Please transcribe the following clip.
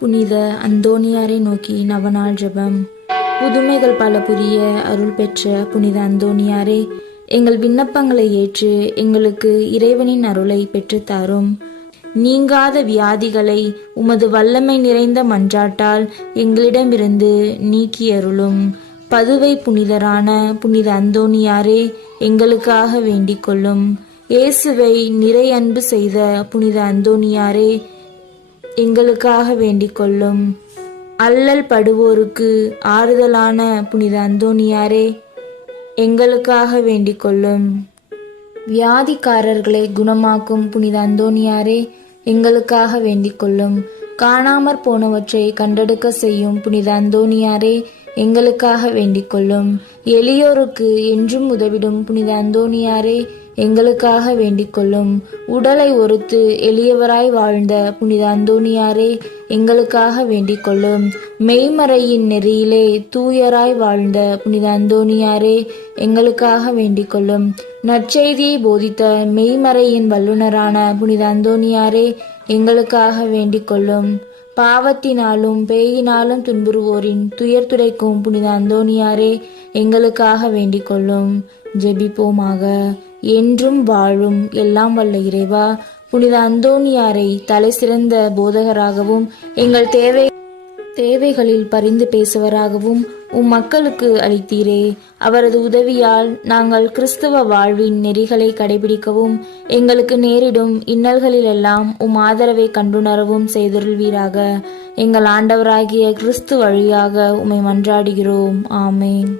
புனித அந்தோணியாரை நோக்கி நவநாள் ஜெபம். புதுமைகள் பல புரிய அருள் பெற்ற புனித அந்தோணியாரே, எங்கள் விண்ணப்பங்களை ஏற்று எங்களுக்கு இறைவனின் அருளை பெற்றுத்தாரும். நீங்காத வியாதிகளை உமது வல்லமை நிறைந்த மன்றாட்டால் எங்களிடமிருந்து நீக்கியருளும். பதுவை புனிதரான புனித அந்தோணியாரே, எங்களுக்காக வேண்டிக் கொள்ளும். இயேசுவை நிறை அன்பு செய்த புனித அந்தோணியாரே, எங்களுக்காக வேண்டிக் கொள்ளும். அல்லல் படுவோருக்கு ஆறுதலான புனித அந்தோணியாரே, எங்களுக்காக வேண்டிக் கொள்ளும். வியாதிக்காரர்களை குணமாக்கும் புனித அந்தோணியாரே, எங்களுக்காக வேண்டிக் கொள்ளும். காணாமற் போனவற்றை கண்டெடுக்க செய்யும் புனித அந்தோணியாரே, எங்களுக்காக வேண்டிக் கொள்ளும். எளியோருக்கு என்றும் உதவிடும் புனித அந்தோணியாரே, எங்களுக்காக வேண்டிக் கொள்ளும். உடலை ஒருத்து எளியவராய் வாழ்ந்த புனித அந்தோணியாரே, எங்களுக்காக வேண்டிக் கொள்ளும். மெய்மறையின் நெறியிலே தூயராய் வாழ்ந்த புனித அந்தோணியாரே, எங்களுக்காக வேண்டிக் கொள்ளும். நற்செய்தியை போதித்த மெய்மறையின் வல்லுனரான புனித அந்தோணியாரே, எங்களுக்காக வேண்டிக் கொள்ளும். பாவத்தினாலும் பேயினாலும் துன்புறுவோரின் துயர் துடைக்கும் புனித அந்தோணியாரே, எங்களுக்காக வேண்டிக் கொள்ளும். ஜெபிப்போமாக. என்றும் வாழும் எல்லாம் வல்ல இறைவா, புனித அந்தோணியாரை தலை சிறந்த போதகராகவும் எங்கள் தேவைகளில் பரிந்து பேசுவராகவும் மக்களுக்கு அளித்தீரே. அவரது உதவியால் நாங்கள் கிறிஸ்தவ வாழ்வின் நெறிகளை கடைபிடிக்கவும் எங்களுக்கு நேரிடும் இன்னல்களிலெல்லாம் ஆதரவை கண்டுணரவும் செய்தருள்வீராக. எங்கள் ஆண்டவராகிய கிறிஸ்து வழியாக உம்மை மன்றாடுகிறோம். ஆமேன்.